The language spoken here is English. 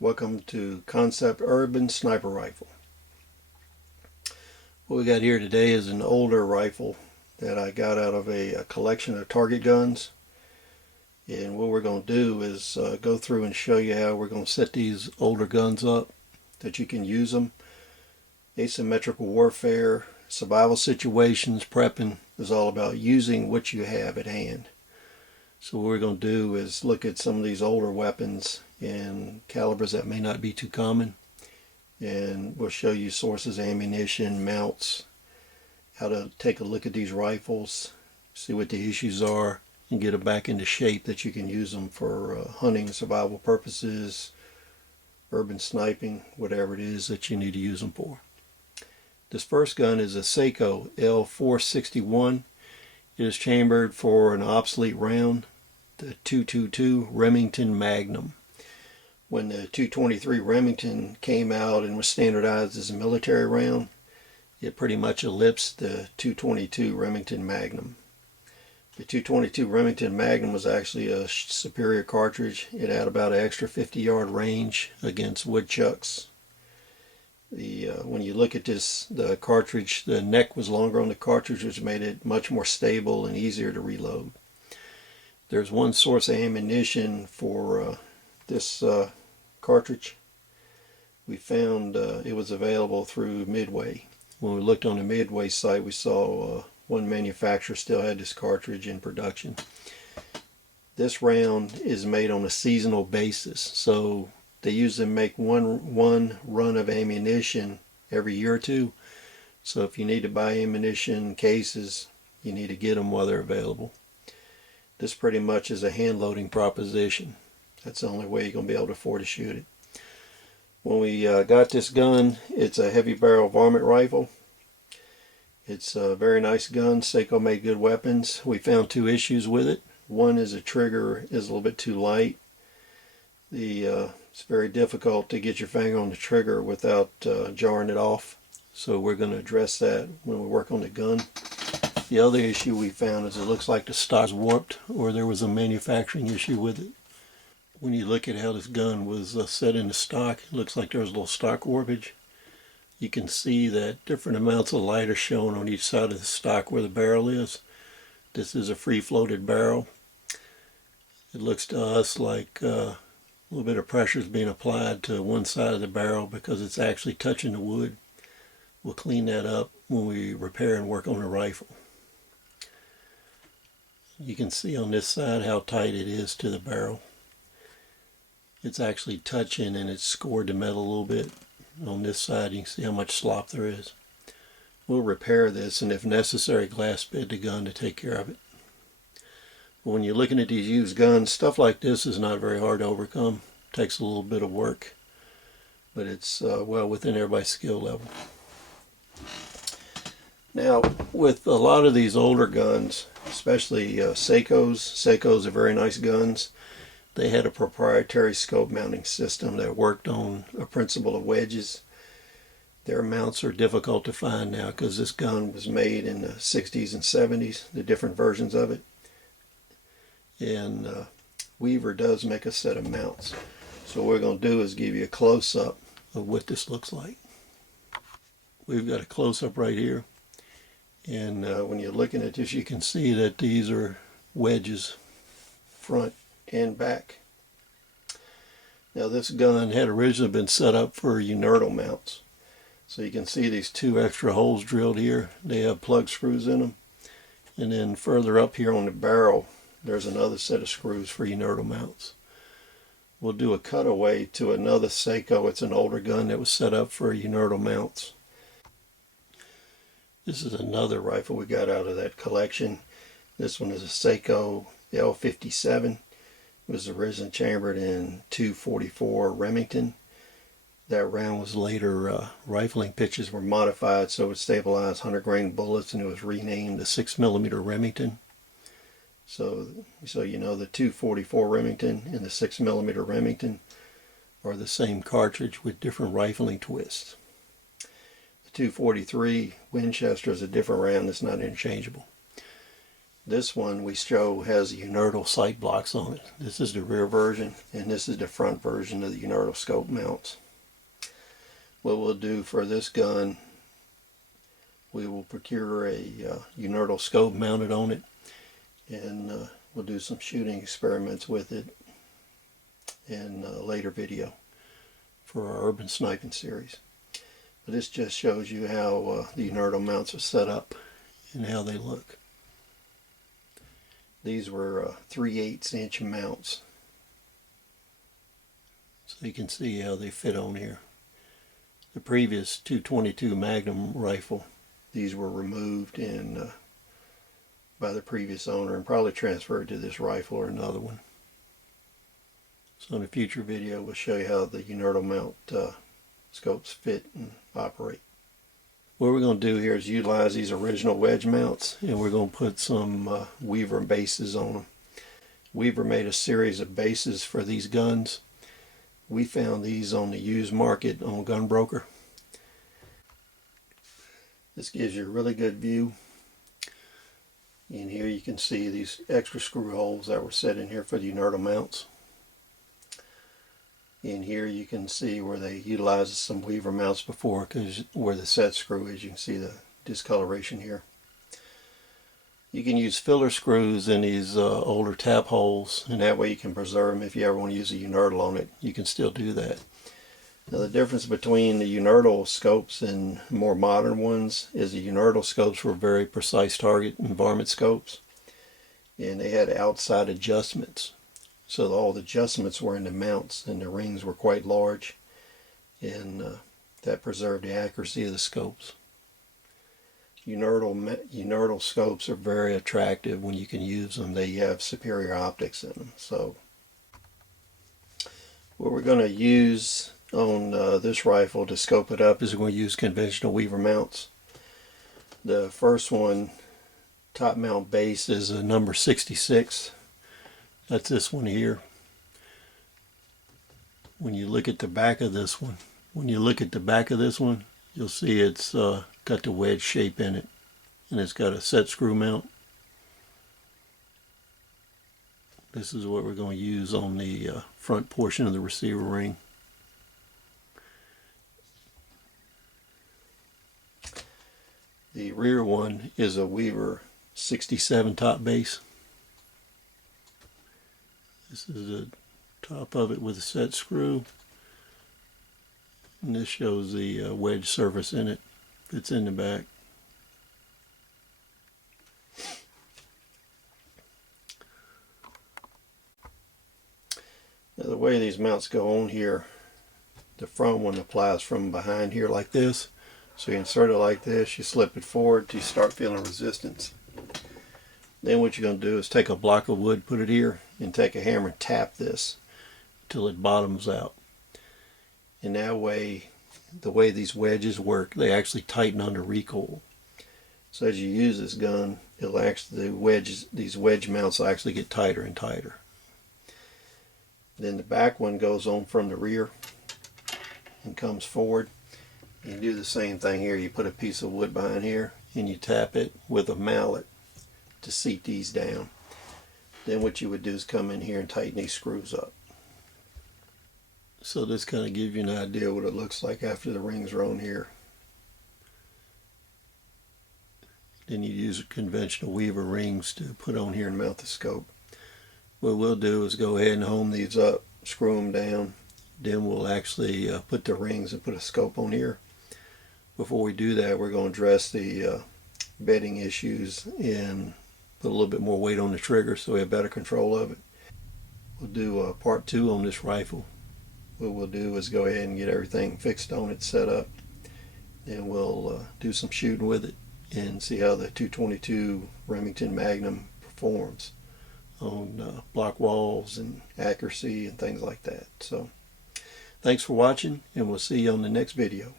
Welcome to Concept Urban Sniper Rifle. What we got here today is an older rifle that I got out of a collection of target guns. And what we're going to do is go through and show you how we're going to set these older guns up that you can use them. Asymmetrical warfare, survival situations, prepping is all about using what you have at hand. So what we're going to do is look at some of these older weapons and calibers that may not be too common, and we'll show you sources, ammunition, mounts, how to take a look at these rifles, see what the issues are, and get them back into shape that you can use them for hunting, survival purposes, urban sniping, whatever it is that you need to use them for. This first gun is a Sako L461. It is chambered for an obsolete round, the 222 Remington Magnum. When the 223 Remington came out and was standardized as a military round, it pretty much eclipsed the 222 Remington Magnum. The 222 Remington Magnum was actually a superior cartridge. It had about an extra 50-yard range against woodchucks. When you look at this, the cartridge, the neck was longer on the cartridge, which made it much more stable and easier to reload. There's one source of ammunition for this cartridge. We found it was available through Midway. When we looked on the Midway site, we saw one manufacturer still had this cartridge in production. This round is made on a seasonal basis, so they usually make one run of ammunition every year or two. So if you need to buy ammunition cases, you need to get them while they're available. This pretty much is a hand loading proposition. That's the only way you're going to be able to afford to shoot it. When we got this gun, it's a heavy barrel varmint rifle. It's a very nice gun. Sako made good weapons. We found two issues with it. One is the trigger is a little bit too light. It's very difficult to get your finger on the trigger without jarring it off. So we're going to address that when we work on the gun. The other issue we found is it looks like the stock's warped, or there was a manufacturing issue with it. When you look at how this gun was set in the stock, it looks like there's a little stock warpage. You can see that different amounts of light are shown on each side of the stock where the barrel is. This is a free-floated barrel. It looks to us like a little bit of pressure is being applied to one side of the barrel because it's actually touching the wood. We'll clean that up when we repair and work on the rifle. You can see on this side how tight it is to the barrel. It's actually touching and it's scored the metal a little bit. On this side you can see how much slop there is. We'll repair this and if necessary glass bed the gun to take care of it. When you're looking at these used guns, stuff like this is not very hard to overcome. It takes a little bit of work, but it's well within everybody's skill level. Now, with a lot of these older guns, especially Sakos are very nice guns. They had a proprietary scope mounting system that worked on a principle of wedges. Their mounts are difficult to find now because this gun was made in the 60s and 70s, the different versions of it. And Weaver does make a set of mounts. So what we're going to do is give you a close-up of what this looks like. We've got a close-up right here. And when you're looking at this, you can see that these are wedges, front and back. Now this gun had originally been set up for inertial mounts. So you can see these two extra holes drilled here. They have plug screws in them. And then further up here on the barrel, there's another set of screws for inertial mounts. We'll do a cutaway to another Sako. It's an older gun that was set up for inertial mounts. This is another rifle we got out of that collection. This one is a Sako L57. It was originally chambered in 244 Remington. That round was later, rifling pitches were modified so it would stabilize 100 grain bullets, and it was renamed the 6mm Remington. So you know the 244 Remington and the 6mm Remington are the same cartridge with different rifling twists. 243 Winchester is a different round that's not interchangeable. This one we show has the Unerdal sight blocks on it. This is the rear version, and this is the front version of the Unerdal scope mounts. What we'll do for this gun, we will procure a Unerdal scope mounted on it, and we'll do some shooting experiments with it in a later video for our urban sniping series. But this just shows you how the Unerdal mounts are set up and how they look. These were 3/8 inch mounts, so you can see how they fit on here. The previous 222 Magnum rifle, these were removed by the previous owner and probably transferred to this rifle or another one. So in a future video we'll show you how the Unerdal mount scopes fit and operate. What we're going to do here is utilize these original wedge mounts, and we're going to put some Weaver bases on them. Weaver made a series of bases for these guns. We found these on the used market on Gunbroker. This gives you a really good view. In here you can see these extra screw holes that were set in here for the Unerdal mounts. In here you can see where they utilized some Weaver mounts before, because where the set screw is, you can see the discoloration here. You can use filler screws in these older tap holes, and that way you can preserve them. If you ever want to use a Unerdal on it, you can still do that. Now the difference between the Unerdal scopes and more modern ones is the Unerdal scopes were very precise target and varmint scopes, and they had outside adjustments. So all the adjustments were in the mounts, and the rings were quite large, and that preserved the accuracy of the scopes. Unerdal scopes are very attractive when you can use them. They have superior optics in them. So what we're going to use on this rifle to scope it up is we're going to use conventional Weaver mounts. The first one, top mount base, is a number 66. That's this one here. When you look at the back of this one, you'll see it's got the wedge shape in it, and it's got a set screw mount. This is what we're going to use on the front portion of the receiver ring. The rear one is a Weaver 67 top base. This is the top of it with a set screw, and this shows the wedge surface in it. Fits in the back. Now the way these mounts go on here, the front one applies from behind here like this. So you insert it like this, you slip it forward till you start feeling resistance. Then what you're going to do is take a block of wood, put it here, and take a hammer and tap this till it bottoms out. And that way, the way these wedges work, they actually tighten under recoil. So as you use this gun, it'll actually, these wedge mounts will actually get tighter and tighter. Then the back one goes on from the rear and comes forward. You do the same thing here. You put a piece of wood behind here and you tap it with a mallet to seat these down. Then what you would do is come in here and tighten these screws up. So this kind of gives you an idea what it looks like after the rings are on here. Then you use conventional Weaver rings to put on here and mount the scope. What we'll do is go ahead and home these up, screw them down. Then we'll actually put the rings and put a scope on here. Before we do that, we're going to address the bedding issues and put a little bit more weight on the trigger so we have better control of it. We'll do part 2 on this rifle. What we'll do is go ahead and get everything fixed on it, set up, and we'll do some shooting with it and see how the 222 Remington Magnum performs on block walls and accuracy and things like that. So thanks for watching, and we'll see you on the next video.